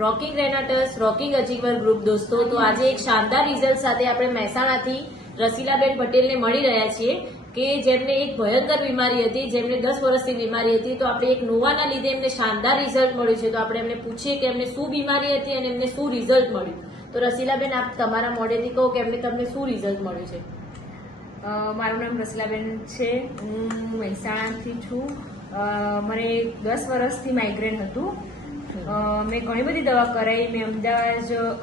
Rocking રેનાટસ rocking અચીવર group દોસ્તો, તો આજે એક શાનદાર રિઝલ્ટ સાથે આપણે મહેસાણાથી રસીલાબેન પટેલને મળી રહ્યા છીએ કે જેમને એક ભયંકર બીમારી હતી, જેમને 10 વર્ષની બીમારી હતી. તો આપણે એક નોવાના લીધે એમને શાનદાર રિઝલ્ટ મળ્યું છે. તો આપણે એમને પૂછીએ કે એમને શું બીમારી હતી અને એમને શું રિઝલ્ટ મળ્યું. તો રસીલાબેન, આપ તમારા મોઢેથી કહો કે એમને તમને શું રિઝલ્ટ મળ્યું છે. મારું નામ રસીલાબેન છે. હું મહેસાણાથી છું. મને 10 વર્ષથી માઇગ્રેન હતું. મેં ઘણી બધી દવા કરાઈ. મેં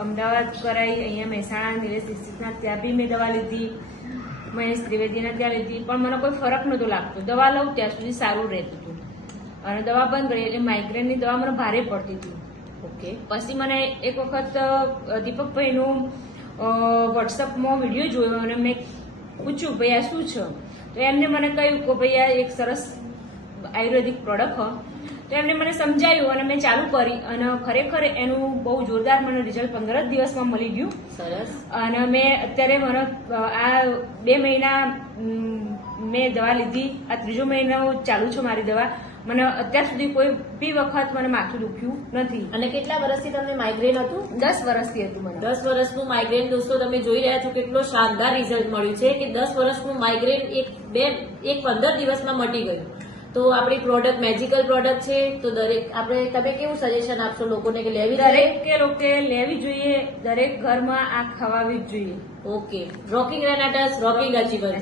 અમદાવાદ કરાઈ, અહીંયા મહેસાણા નિલેશ ડિસ્ટ્રિક્ટના ત્યાં બી મેં દવા લીધી, મહેશ ત્રિવેદીના ત્યાં લીધી, પણ મને કોઈ ફરક નહોતો લાગતો. દવા લઉં ત્યાં સુધી સારું રહેતું હતું અને દવા બંધ કરી એટલે માઇગ્રેનની દવા મને ભારે પડતી હતી. ઓકે. પછી મને એક વખત દીપકભાઈનું વોટ્સઅપમાં વિડીયો જોયો અને મેં પૂછ્યું ભાઈ આ શું છે. તો એમને મને કહ્યું કે ભાઈ આ એક સરસ આયુર્વેદિક પ્રોડક્ટ. તો એમને મને સમજાયું અને મેં ચાલુ કરી અને ખરેખર એનું બહુ જોરદાર મને રિઝલ્ટ 15 જ દિવસમાં મળી ગયું. સરસ. અને મેં અત્યારે મને આ 2 મહિના મેં દવા લીધી. આ 3જો મહિનો ચાલુ છે મારી દવા. મને અત્યાર સુધી કોઈ બી વખત મને માથું દુખ્યું નથી. અને કેટલા વર્ષથી તમને માઇગ્રેન હતું? 10 વર્ષથી હતું મને. 10 વર્ષનું માઇગ્રેન દોસ્તો, તમે જોઈ રહ્યા છો કેટલો શાનદાર રિઝલ્ટ મળ્યું છે કે 10 વર્ષનું માઇગ્રેન એક 15 દિવસમાં મટી ગયું. તો આપણી પ્રોડક્ટ મેજિકલ પ્રોડક્ટ છે. તો તમે કેવું સજેશન આપશો લોકોને કે લેવી લોકો લેવી જોઈએ? દરેક ઘરમાં આ ખવાવી જ જોઈએ. ઓકે. રોકિંગ રેનાટસ રોકિંગ અચીવર.